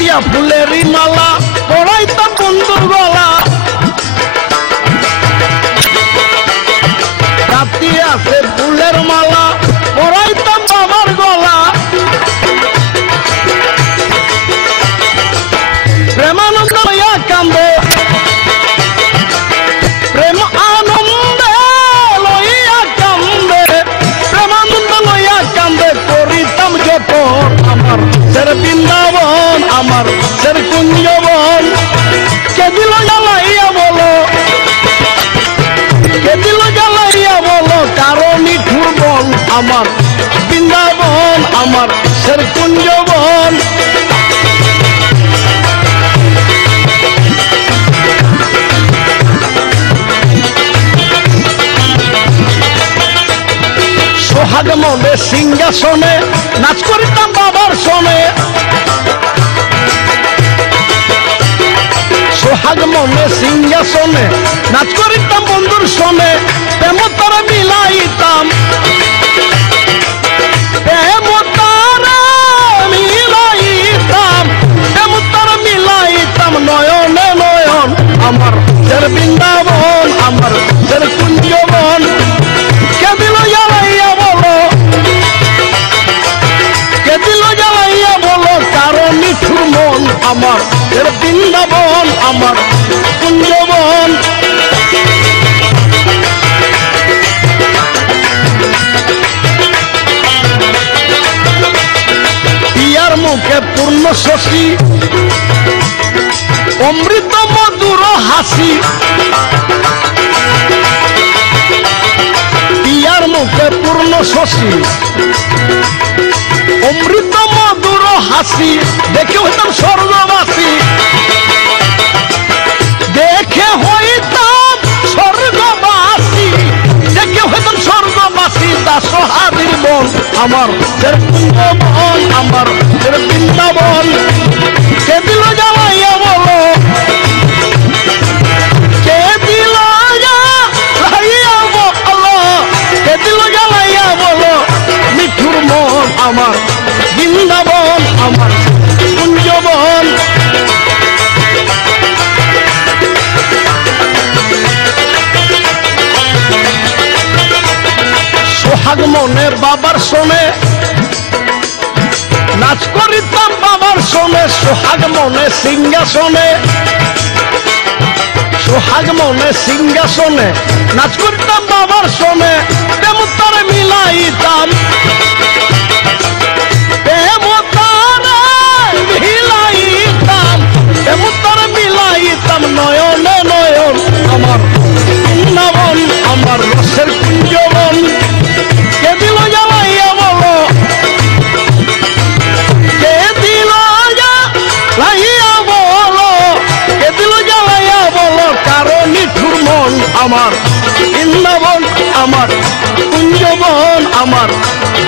রাতিয়া ফুলেরই মালা পড়াইতাম বন্ধুর গলা রাতিয়া সে ফুলের মালা পড়াইতাম বাবার গলা প্রেমানন্দ লইয়া কান্দে প্রেম আনন্দে লইয়া কান্দে প্রেমানন্দ লইয়া কান্দে করিতাম যত আমার সের বৃন্দাবন আমার সের কুঞ্জবন কে দিল জ্বালাইয়া বলো কে দিল জ্বালাইয়া বলো কারো নিঠুর বল আমার বৃন্দাবন আমার সের কুঞ্জবন সোহাগ মনে সিংহাসনে নাচ করিতাম বাবার সনে সোহাগ মনে সিংহাসনে নাচ করিতাম বন্ধুর সনে প্রেম তারা মিলাইতাম প্রেম তারা মিলাইতাম প্রেম তারা মিলাইতাম নয়নে নয়ন আমার সের বৃন্দাবন আমার সের কুঞ্জবন কে দিল জ্বালাইয়া বলো কে দিল জ্বালাইয়া বলো কারো নিঠুর মন আমার এর বৃন্দাবন আমার কুঞ্জবন পিয়ার মুখে পূর্ণ শশী অমৃত মধুর হাসি পিয়ার মুখে পূর্ণ শশী অমৃত মধুর হাসি দেখে হইতাম স্বর্গবাসী দেখে হইতাম স্বর্গবাসী দেখে হইতাম স্বর্গবাসী দাসহারির মন আমার সের কুঞ্জবন আমার সের বৃন্দাবন কে দিল জ্বালাইয়া বলো কে দিল জ্বালাইয়া বলো কে দিল জ্বালাইয়া বলো মিঠুর মন আমার বৃন্দাবন আমার কুঞ্জবন সোহাগ মনে বাবার শোনে নাচ করিতাম বাবার শোনে সোহাগ মনে সিংহাসনে সোহাগ মনে সিংহাসনে নাচ করিতাম বাবার শোনে প্রেম তারে মিলাইতাম প্রেম তারে মিলাইতাম প্রেম তারে মিলাইতাম নয়নে নয়ন আমার বৃন্দাবন আমার রসের কুঞ্জবন কে দিল জ্বালাইয়া বলো কে দিল জ্বালাইয়া বলো কে দিল জ্বালাইয়া বলো কারো নিঠুর মন আমার বৃন্দাবন আমার কুঞ্জবন আমার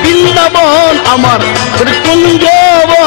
বৃন্দাবন আমার কুঞ্জবন